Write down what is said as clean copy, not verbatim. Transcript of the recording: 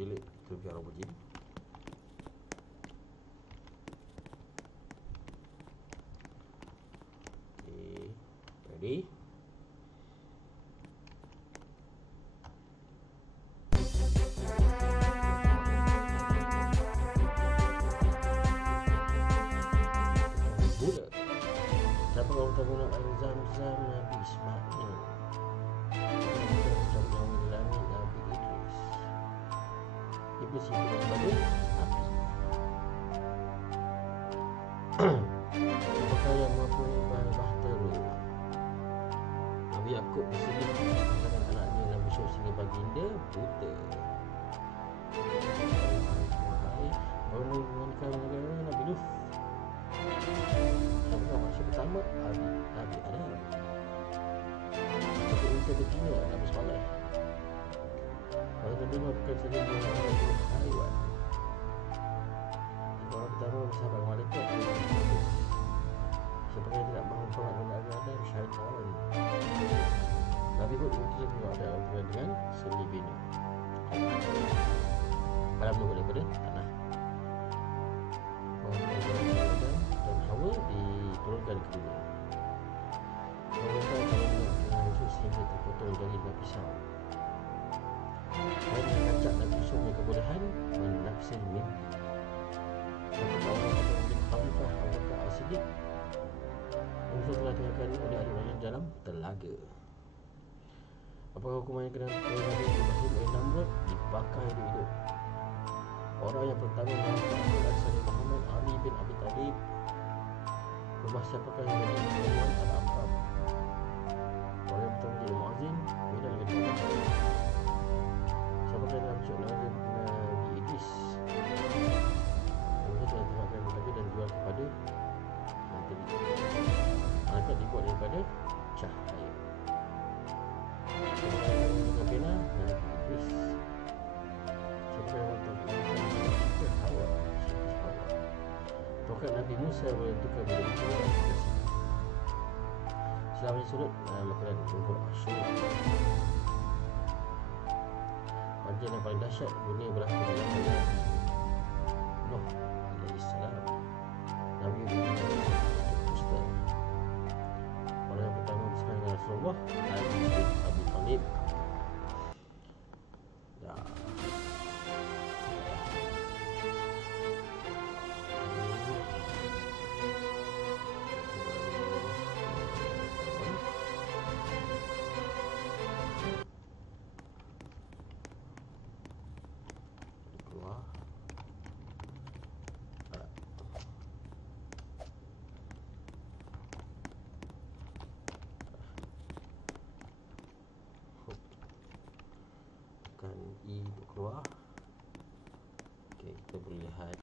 bilik terbiar rajim. Okay, ready? Mula. Siapa orang tahu nak air Zam-Zam Nabi Ismail? Macam langit Nabi Idris. Iblis itu kepada api. Apakah yang mempunyai bahtera? Nabi Yaakob bersedih dengan anaknya Nabi Yusuf sehingga baginda buta. Meninggalkan negara Nabi Nuh. Siapa manusia pertama? Nabi Adam. Siapa betina? Nabi Saleh. Kalau Nabi Nuh bukan saja mengenai haiwan. Orang pertama bersahabat malaikat. Siapa yang tidak mahu sholat dan agama syaitan. Nabi Hud mungkin juga ada hubungan dengan selibina. Malam menunggu daripada tanah. Dan Hawa diturunkan ke dunia. Mereka dengan Yusuf sehingga terpotong jari dengan pisau. Dan mengacak Nabi Yusuf punya kebolehan menaksir mimpi. Satu orang akan menjadi khalifah Abu Bakar As-Siddiq. Yusuf telah tinggalkan oleh adik-adiknya dalam telaga. Apakah hukuman yang kena Nabi Ibrahim oleh Namrud? Dibakar hidup-hidup. Orang yang pertama mengatakan Sayyidina Muhammad Ali bin Abi Talib. Rumah siapakah yang menjadi Sulaiman Al-Aqab? Orang yang pertama menjadi muazzin Bila dengan Muhammad. Siapakah yang mencuk Nabi Idris? Mereka telah dimakan Nabi dan jual kepada menteri. Malaikat dibuat daripada cahaya. Siapakah yang menjadi Bina? Nabi Idris. Siapakah yang menjadi Hawa? Tongkat Nabi Musa bertukar menjadi dua. Selamanya surut makanan Umur Asyur. Banjir yang paling dahsyat dunia berlaku dalam zaman Nuh alaihissalam. Nabi Ustaz. Orang yang pertama bersama dengan Rasulullah Ali bin Abi Talib. I untuk keluar. Okey, kita boleh lihat